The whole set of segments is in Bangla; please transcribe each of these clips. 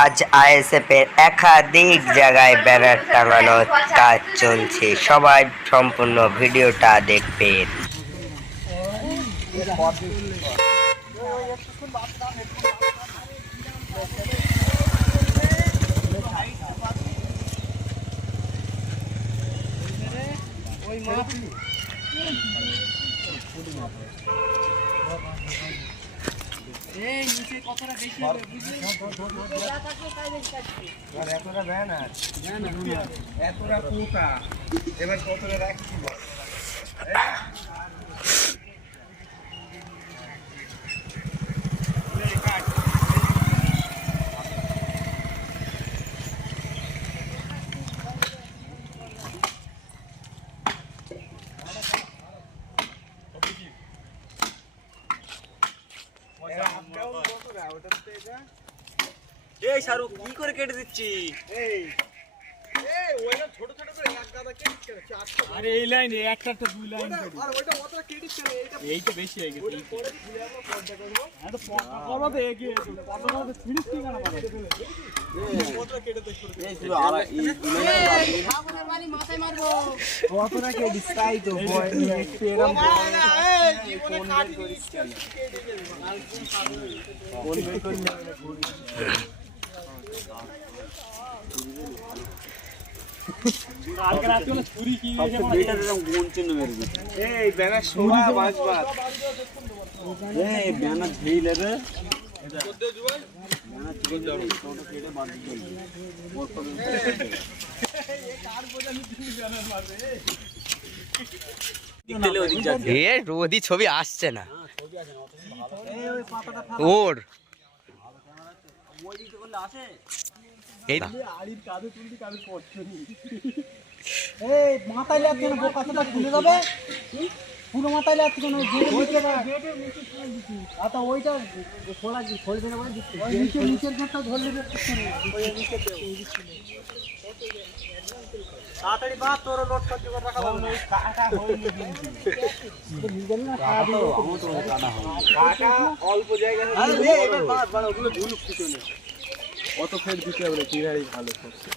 আজ আইএসএফ এর একাধিক জায়গায় ব্যানার টাঙানোর কাজ চলছে, সবাই সম্পূর্ণ ভিডিওটা দেখবেন। এবার কতটা রাখছি এই শাহরুখ কি করে কেটে দিচ্ছি? ছোট ছোট করে এক গাদা কেটে আরে এই লাইনে একটা দুই লাইন আর ওইটা অতটা কেটে এইটা বেশি হয়ে গেছে এত কত এগিয়ে কত ফিনিশ কি না মানে কতটা কেটে দেখ এই শুধু আর এই মাথায় মারবো কতটা কেটে তাই তো বয় একটু এরকম এই জীবনে কাটি কেটে কোন বের করে কালকে রাতে না ছুরি কি এসে মানে এটা দিলাম কোন চিহ্ন মেরে দিচ্ছি। এই ব্যানার শোভা বাজবাত এই ব্যানার ধেই লেবে রোদি ছবি আসছে না ওর এই আড়ির কাঁধে তুলতে কাঁধে পড়ছে এই মাথায় লাগছে না কথাটা খুলে যাবে পুরো মাথায় লাগছে কেন গেটের নিচে আচ্ছা ওইটা খোলা খোলবে না বলে দিচ্ছি ওই নিচের ঘরটা ধরলে তাড়াতাড়ি বা তোর লোড সহ্য করে রাখা হবে ওই কাটা হয়নি কাটা অল্প জায়গা আরে এবার বাদ বাড়া ওগুলো ভুলুক পিছনে অত ফের দিতে হবে কি গাড়ি ভালো করছে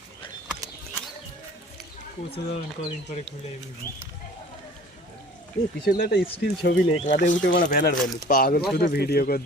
পৌঁছে যাবেন কদিন পরে খুলে এই পিছনে একটা স্টিল ছবি নেই কাঁধে উঠে মানে ব্যানার ব্যানার পাগল শুধু ভিডিও করে